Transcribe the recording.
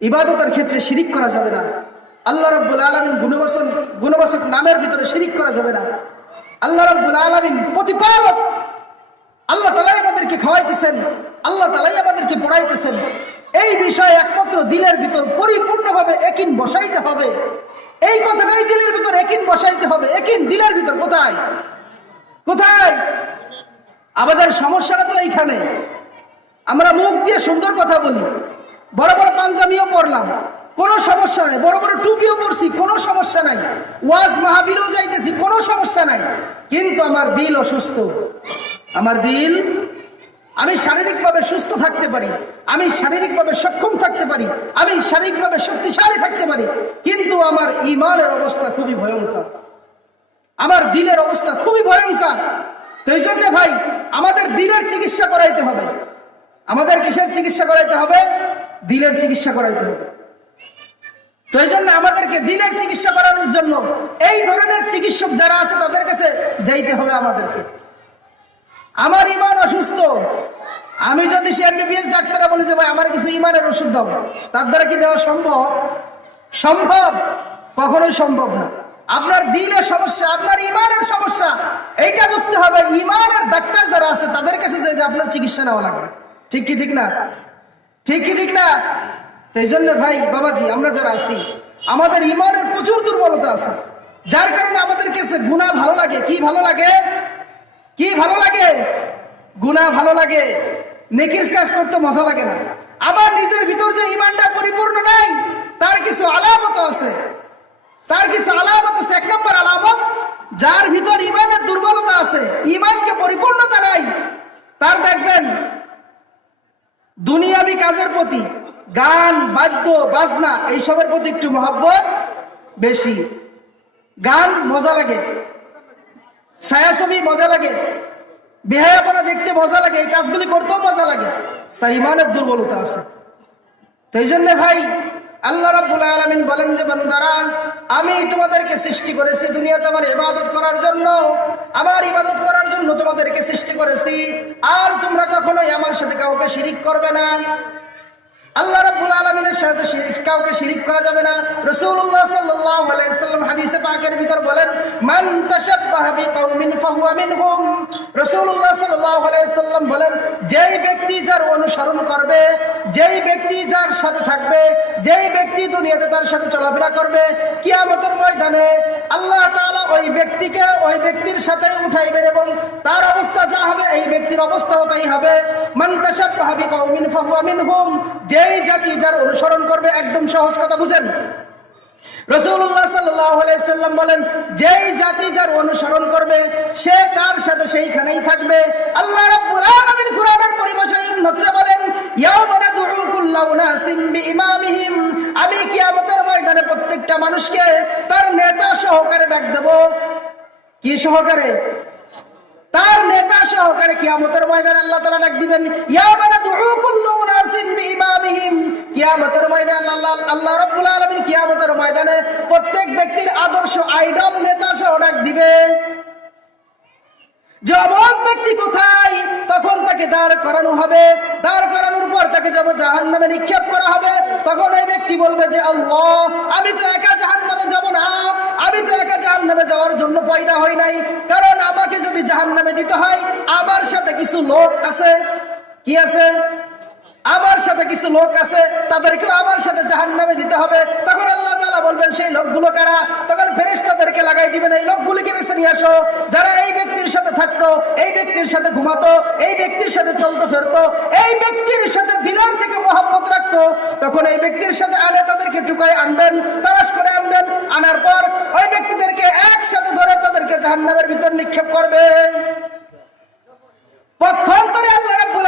ইবাদতের ক্ষেত্রে শিরিক করা যাবে না। আল্লাহ রাব্বুল আলামিন গুণবাচক নামের ভিতরে শিরিক করা যাবে না। আল্লাহ রাব্বুল আলামিন প্রতিপালক, আল্লাহ তাআলাই আমাদেরকে খাওয়াইতেছেন, আল্লাহ তাআলাই আমাদেরকে পড়াইতেছেন। এই বিষয়ে একমাত্র দিলের ভিতর পরিপূর্ণভাবে ইয়াকিন বসাইতে হবে। এই কথাটাই দিলের ভিতর ইয়াকিন বসাইতে হবে। ইয়াকিন দিলের ভিতর কোথায় কোথায়? আমাদের সমস্যাটা তো এইখানে। আমরা মুখ দিয়ে সুন্দর কথা বলি, বড় বড় পাঞ্জাবিও পরলাম, কোনো সমস্যা নাই, বড় বড় টুপিও পরছি, কোনো সমস্যা নাই, ওয়াজ মাহফিলও যাইতেছি, কোনো সমস্যা নাই, কিন্তু আমার দিল অসুস্থ। আমার দিল, আমি শারীরিকভাবে সুস্থ থাকতে পারি, আমি শারীরিকভাবে সক্ষম থাকতে পারি, আমি শারীরিকভাবে শক্তিশালী থাকতে পারি, কিন্তু আমার ঈমানের অবস্থা খুবই ভয়ঙ্কর, আমার দিলের অবস্থা খুবই ভয়ঙ্কর। তো এই জন্য ভাই আমাদের দিলের চিকিৎসা করাইতে হবে। আমাদের কিসের চিকিৎসা করাইতে হবে? দিলের চিকিৎসা করাইতে হবে। তো এই জন্য আমাদেরকে দিলের চিকিৎসা করানোর জন্য এই ধরনের চিকিৎসক যারা আছে তাদের কাছে যাইতে হবে আমাদেরকে। আমার ঈমান অসুস্থ, আমি যদি সে এমবিবিএস ডাক্তাররা বলে যে ভাই আমার কিছু ঈমানের ওষুধ দাও, তার দ্বারা কি দেওয়া সম্ভব? সম্ভব? কখনোই সম্ভব না। আপনার দিলের সমস্যা, আপনার ঈমানের সমস্যা, এইটা বুঝতে হবে। ঈমানের ডাক্তার যারা আছে তাদের কাছে যে আপনার চিকিৎসা নেওয়া লাগবে। ঠিক কি ঠিক না? ঠিক কি ঠিক না? তো এই জন্য ভাই বাবাজি, আমরা যারা আছি আমাদের ঈমানের প্রচুর দুর্বলতা আছে, যার কারণে আমাদের কাছে গুনাহ ভালো লাগে। কি ভালো লাগে? কি ভালো লাগে? গুনাহ ভালো লাগে। নেকির কাজ করতে মজা লাগে না। আমার নিজের ভিতর যে ঈমানটা পরিপূর্ণ নাই, তার কিছু আলামত আছে, তার কিছু আলামত আছে। এক নম্বর আলামত, যার ভিতর ঈমানের দুর্বলতা আছে, ঈমানকে পরিপূর্ণতা নাই, তার দেখবেন দুনিয়াবি কাজের প্রতি, গান বাদ্য বাজনা এইসবের প্রতি একটু মহব্বত বেশি। গান মজা লাগে, ছায়াছবি মজা লাগে, বেহায়াপনা দেখতে মজা লাগে, এই কাজগুলি করতেও মজা লাগে, তার ঈমানের দুর্বলতা আছে। তো এই জন্য ভাই আল্লাহ রাব্বুল আলামিন বলেন যে বান্দারা, আমি তোমাদেরকে সৃষ্টি করেছি দুনিয়াতে আমার ইবাদত করার জন্য, আমার ইবাদত করার জন্য তোমাদেরকে সৃষ্টি করেছি, আর তোমরা কখনোই আমার সাথে কাউকে শিরিক করবে না। আল্লাহ রাব্বুল আলামিনের সাথে কাউকে শিরিক করা যাবে না। রাসূলুল্লাহ সাল্লাল্লাহু আলাইহি ওয়াসাল্লাম হাদিসে পাকের ভিতর বলেন, মান তাশাব্বাহা বিকাউমিন ফাহুয়া মিনহুম। রাসূলুল্লাহ সাল্লাল্লাহু আলাইহি ওয়াসাল্লাম বলেন, যেই ব্যক্তি যার অনুসরণ করবে, যেই ব্যক্তি যার সাথে থাকবে, যেই ব্যক্তি দুনিয়াতে তার সাথে চলাফেরা করবে, কিয়ামতের ময়দানে আল্লাহ তাআলা ওই ব্যক্তিকে ওই ব্যক্তির সাথে উঠাইবেন এবং তার অবস্থা যা হবে এই ব্যক্তির অবস্থাও তাই হবে। মান তাশাব্বাহা বিকাউমিন ফাহুয়া মিনহুম, যেই জাতি যার অনুসরণ করবে, একদম সহজ কথা বুঝেন, রাসূলুল্লাহ সাল্লাল্লাহু আলাইহি ওয়াসাল্লাম বলেন, যেই জাতি যার অনুসরণ করবে সে তার সাথে সেইখানেই থাকবে। আল্লাহ রাব্বুল আলামিন কুরআনের পরিভাষায় অন্যত্র বলেন, ইয়াওমা নাদউ কুল্লা উনাসিম বিইমামিহিম, আমি কিয়ামতের ময়দানে প্রত্যেকটা মানুষকে তার নেতা সহকারে ডাক দেব। কি সহকারে? তার নেতা সহকারে কিয়ামতের ময়দানে আল্লাহ তাআলা ডাক দিবেন, ইয়াওমা নাদউ কুল্লা উনাসিম বিইমামিহিম, কিয়ামতের ময়দানে আল্লাহ রাব্বুল আলামিন কিয়ামতের ময়দানে প্রত্যেক ব্যক্তির আদর্শ আইডল নেতা সহ ডাক দিবে। যেমন ব্যক্তি কোথায়, তখন তাকে দাঁড় করানো হবে, দাঁড় করানোর পর তাকে যখন জাহান্নামে নিক্ষেপ করা হবে, তখন এই ব্যক্তি বলবে যে আল্লাহ, আমি তো একা জাহান্নামে যাব না, আমি তো একা জাহান্নামে যাওয়ার জন্য পয়দা হই নাই, কারণ আমাকে যদি জাহান্নামে দিতে হয় আমার সাথে কিছু লোক আছে। কি আছে? আমার সাথে কিছু লোক আছে, তাদেরকেও আমার সাথে জাহান্নামে দিতে হবে। তখন আল্লাহ তাআলা বলবেন সেই লোকগুলো কারা? তখন ফেরেশতাদেরকে লাগাই দিবেন, এই লোকগুলিকে বেছে নিয়ে আসো, যারা এই ব্যক্তির সাথে থাকতো, এই ব্যক্তির সাথে ঘুমাতো, এই ব্যক্তির সাথে চলতো ফেরতো, এই ব্যক্তির সাথে দিলের থেকে মহব্বত রাখতো। তখন এই ব্যক্তির সাথে আনে তাদেরকে টুকায় আনবেন, তালাশ করে আনবেন, আনার পর ওই ব্যক্তিদেরকে একসাথে ধরে তাদেরকে জাহান্নামের ভিতর নিক্ষেপ করবে। পক্ষ